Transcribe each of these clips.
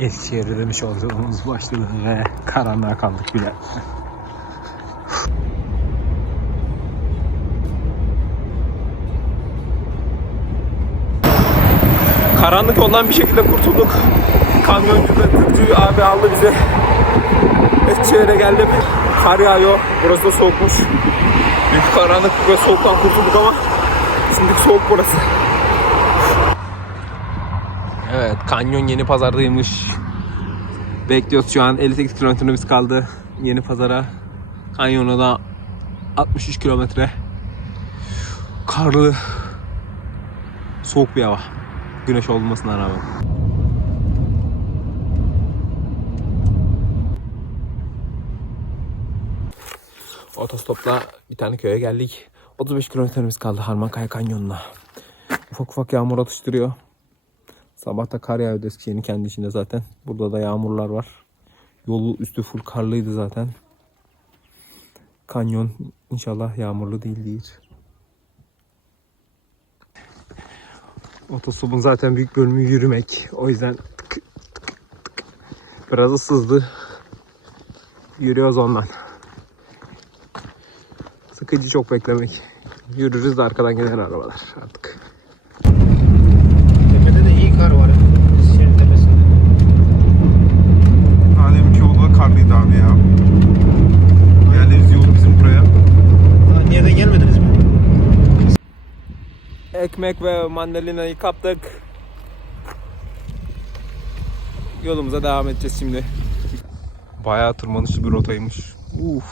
Eskişehir'e demiş olduğumuz başladı ve karanlığa kaldık bile. Karanlık yoldan bir şekilde kurtulduk. Kamyoncu da abi aldı bizi. Eskişehir'e geldim. Kar yağıyor. Burası da soğukmuş. Büyük karanlık ve soğuktan kurtulduk ama şimdi soğuk burası. Kanyon yeni pazardaymış. Bekliyoruz şu an 58 kilometremiz kaldı yeni pazara. Kanyona da 63 kilometre. Karlı, soğuk bir hava. Güneş olmasına rağmen. Otostopla bir tane köye geldik. 35 kilometremiz kaldı Harmankaya Kanyonu'na. Ufak ufak yağmur atıştırıyor. Sabah da kar yağıyordu Eskişehir'in kendi içinde zaten. Burada da yağmurlar var. Yolu üstü full karlıydı zaten. Kanyon inşallah yağmurlu değil değil. Otostopun zaten büyük bölümü yürümek. O yüzden tık tık tık. biraz ıssızdı. Yürüyoruz ondan. Sıkıcı çok beklemek. Yürürüz de arkadan gelen arabalar artık. Tepede de iyi kar var. Eskişehir'in tepesinde. Adem'in yolu da karlıydı abi ya. Geldiğimiz yol bizim buraya. Daha nereden gelmediniz mi? Ekmek ve mandalinayı kaptık. Yolumuza devam edeceğiz şimdi. Bayağı tırmanışlı bir rotaymış. Uf.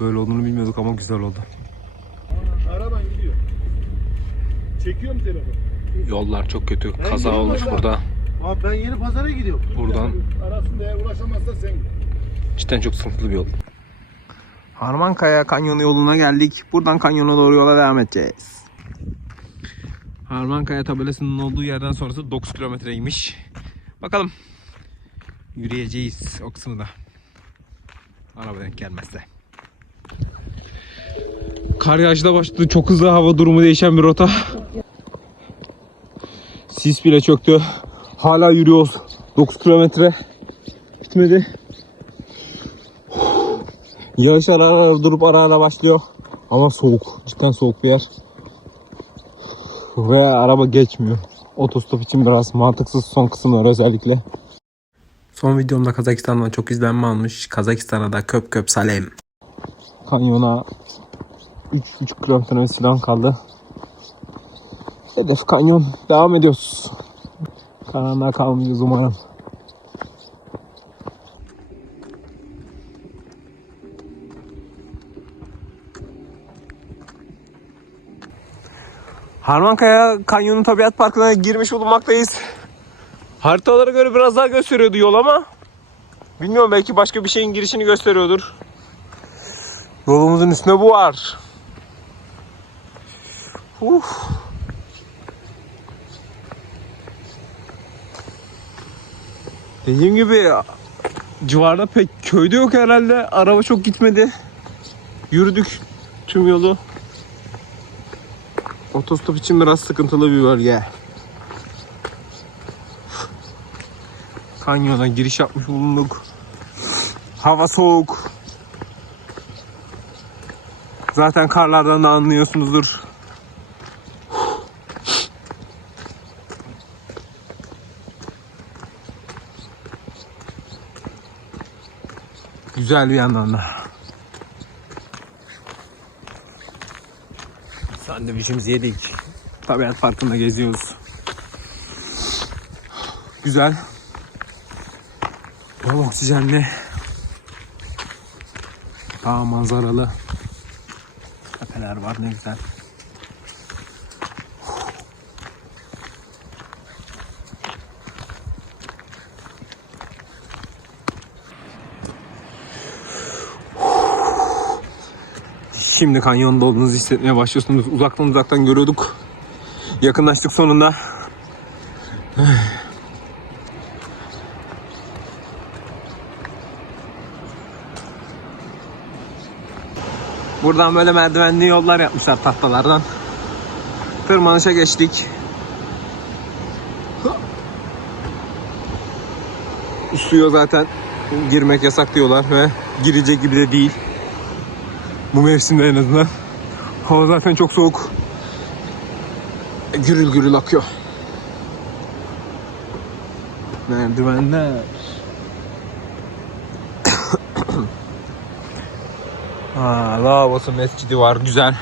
Böyle olduğunu bilmiyorduk ama güzel oldu. Araban gidiyor. Çekiyorum telefonu. Yollar çok kötü. Kaza gidiyorum olmuş orada. burada. Abi ben yeni pazara gidiyorum. Buradan Arasında eğer ulaşamazsa sen git. cidden çok sıkıntılı bir yol. Harmankaya Kanyonu yoluna geldik. Buradan kanyona doğru yola devam edeceğiz. Harmankaya tabelasının olduğu yerden sonrası 9 kilometreymiş. Bakalım. Yürüyeceğiz o kısmı da. Araba denk gelmezse. Kar yağışla başladı. Çok hızlı hava durumu değişen bir rota. Sis bile çöktü. Hala yürüyoruz. 9 kilometre. Bitmedi. Yağış ara ara durup ara ara başlıyor. Ama soğuk. Cidden soğuk bir yer. Ve araba geçmiyor. Otostop için biraz mantıksız son kısımlar özellikle. Son videomda Kazakistan'dan çok izlenme almış. Kazakistan'a da köp köp salem. Kanyona 3,5 kilometremiz falan kaldı. Hedef kanyon. Devam ediyoruz. Karanlığa kalmayacağız umarım. Harmankaya Kanyonu Tabiat Parkı'na girmiş bulunmaktayız. Haritalara göre biraz daha gösteriyordu yol ama bilmiyorum belki başka bir şeyin girişini gösteriyordur. Yolumuzun üstünde bu var. Uf. Dediğim gibi civarda pek köyde yok herhalde. Araba çok gitmedi. Yürüdük tüm yolu. Otostop için biraz sıkıntılı bir bölge. Kanyona giriş yapmış bulunduk. Hava soğuk. Zaten karlardan da anlıyorsunuzdur. Güzel bir yandan da. Sandviçimizi yedik. Tabiat Parkı'nda geziyoruz. Güzel. Bol oksijenli. Dağ manzaralı. Tepeler var ne güzel. Şimdi kanyonda olduğunuzu hissetmeye başlıyorsunuz. Uzaktan uzaktan görüyorduk. Yakınlaştık sonunda. Buradan böyle merdivenli yollar yapmışlar tahtalardan. Tırmanışa geçtik. suya zaten girmek yasak diyorlar ve girecek gibi de değil. Bu mevsimde en azından. Hava zaten çok soğuk. Gürül gürül akıyor. Merdivenler. Aa, lavabosu mescidi var güzel.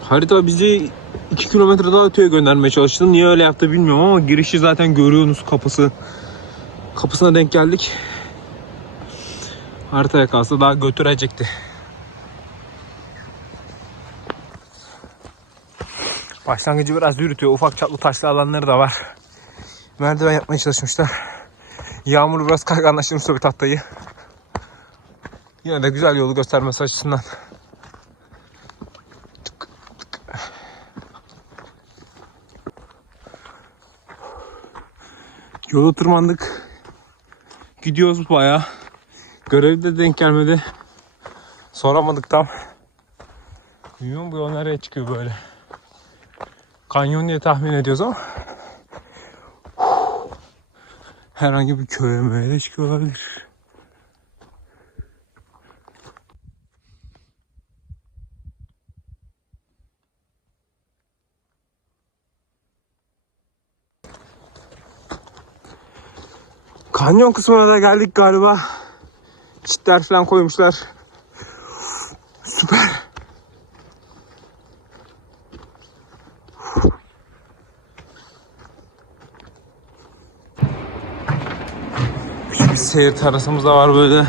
Harita bizi 2 kilometre daha öteye göndermeye çalıştı. Niye öyle yaptı bilmiyorum ama girişi zaten görüyorsunuz kapısı. Kapısına denk geldik. Haritaya kalsa daha götürecekti. Başlangıcı biraz yürütüyor. Ufak çatlı taşlı alanları da var. Merdiven yapmaya çalışmışlar. Yağmur biraz kayganlaştırmış tabii tahtayı. Yine de güzel yolu göstermesi açısından. Yolu tırmandık. Gidiyoruz bayağı. Görev de denk gelmedi. Soramadık tam. Bilmiyorum bu yol nereye çıkıyor böyle. Kanyon diye tahmin ediyoruz ama. Herhangi bir köye möye de çıkıyor olabilir. Kanyon kısmına da geldik galiba. Çitler falan koymuşlar. Süper. Küçük seyir terasımız da var böyle.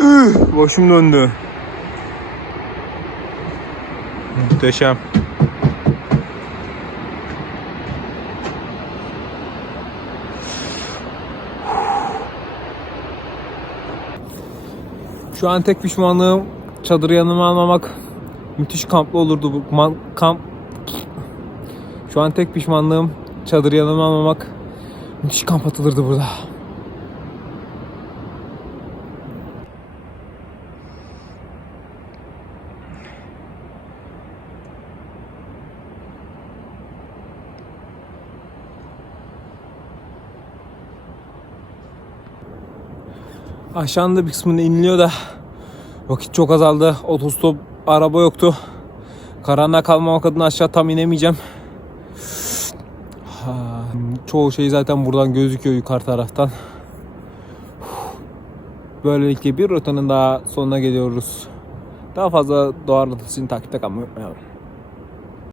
Üh, başım döndü. Muhteşem. Şu an tek pişmanlığım çadırı yanıma almamak. Müthiş kamplı olurdu bu man- kamp. Şu an tek pişmanlığım çadırı yanıma almamak. Müthiş kamp atılırdı burada. Aşağında bir kısmında iniliyor da vakit çok azaldı. Otostop araba yoktu. Karanlığa kalmamak adına aşağı tam inemeyeceğim. Çoğu şey zaten buradan gözüküyor yukarı taraftan. Böylelikle bir rotanın daha sonuna geliyoruz. Daha fazla doğa rotasını takipte kalmayı.